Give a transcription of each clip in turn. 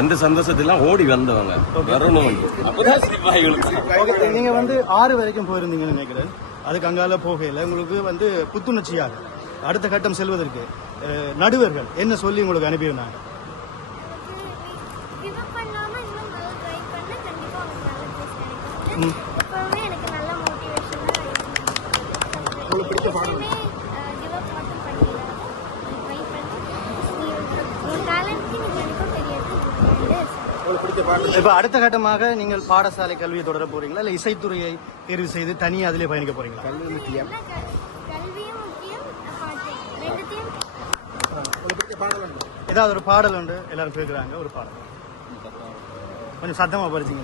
அந்த சந்தோஷத்தெல்லாம் ஓடி வந்தவங்க வரணும். நீங்க 6 வரைக்கும் போயிருந்தீங்கன்னு நினைக்கிறேன். அதுக்கு அங்கால போகையில உங்களுக்கு புத்துணர்ச்சியாக அடுத்த கட்டம் செல்வதற்கு நடுவர்கள் என்ன சொல்லி உங்களுக்கு அனுப்பியிருந்தாங்க? இப்ப அடுத்த கட்டமாக நீங்கள் பாடசாலை கல்வியை தொடர போறீங்களா இல்ல இசைத்துறையை தேர்வு செய்து தனியா அதிலே பயணிக்க போறீங்களா? ஏதாவது ஒரு பாடல் உண்டு எல்லாரும் கேட்கிறாங்க. ஒரு பாடல் கொஞ்சம் சத்தமா படிச்சீங்க.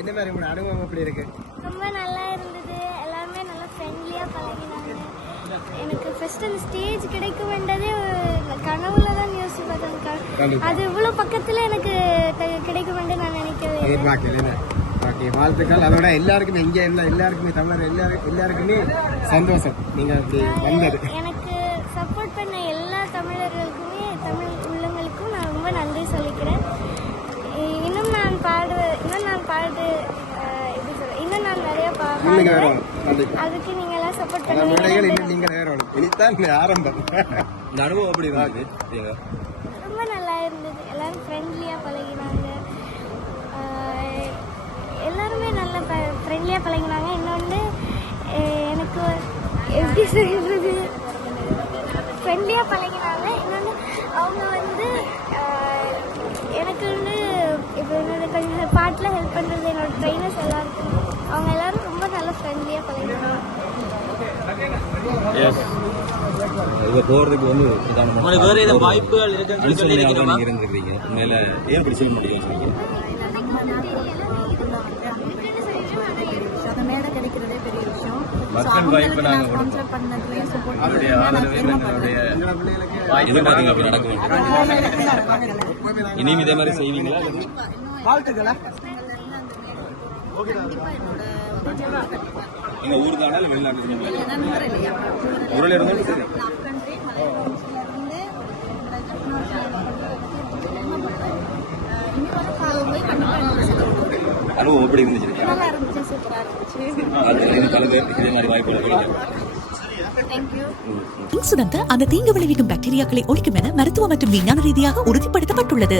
என்ன மாதிரி உங்க அனுபவம் எப்படி இருக்கு? ரொம்ப நல்லா இருந்தது. எல்லாருமே நல்லா ஃப்ரெண்ட்லியா பழகினாங்க. எனக்கு ஃபர்ஸ்ட் அந்த ஸ்டேஜ் கிடைக்க வேண்டதே கனவுல தான் யோசிச்சு பார்த்தேன். அது இவ்வளவு பக்கத்துல எனக்கு கிடைக்க வேண்டும் நான் நினைக்கவே. வாழ்த்துக்கள். அதோட எல்லாருக்குமே இங்க எல்லாருக்குமே தமிழர் எல்லாருக்குமே சந்தோஷம் நீங்க வந்தது. எனக்கு சப்போர்ட் பண்ண எல்லா தமிழர்களுக்குமே தமிழ் உள்ளங்களுக்கும் நான் ரொம்ப நன்றி சொல்லிக்கிறேன். இன்னும் நான் நிறைய பாடுவேன். அதுக்கு நீங்க எல்லாம் சப்போர்ட் பண்ணுவீங்க. நீங்க இனிதான் ஆரம்பம். இந்த அனுபவம் எப்படி இருந்தது? ரொம்ப நல்லா இருந்தது. எல்லாரும் ஃப்ரெண்ட்லியா பழகினாங்க. எல்லாருமே நல்லா ஃப்ரெண்ட்லியா பழகினாங்க. இன்னொன்று எனக்கு எப்படி சொல்றது, ஃப்ரெண்ட்லியா பழகினாங்க. இன்னொன்று அவங்க எனக்கு இப்போ கொஞ்சம் பாட்டில் ஹெல்ப் பண்ணுறது என்னோட ட்ரைனர்ஸ் எல்லாருக்கும் அவங்க எல்லாரும் ரொம்ப நல்ல ஃப்ரெண்ட்லியாக பழகினாங்க. போறதுக்கு வேற ஏதாவது வாய்ப்புகள் இருந்திருக்கீங்க மேல ஏன் இப்படி செய்ய முடியும்? மேடை கிடைக்கிறதே பெரிய விஷயம். மக்கள் வாய்ப்பு நாங்கள் அவருடைய இனியும் இதே மாதிரி செய்வீங்களா? வாழ்த்துக்களா? எங்க ஊர் தானே வெளிநாட்டு ஊரில் இருந்தாலும் சரி. அனுபவம் எப்படி இருந்துச்சு? இதே மாதிரி வாய்ப்புகள் இன்சுரன்ட் அந்த தீங்கு விளைவிக்கும் பாக்டீரியாக்களை ஒழிக்கும் என மருத்துவ மற்றும் விஞ்ஞான ரீதியாக உறுதிப்படுத்தப்பட்டுள்ளது.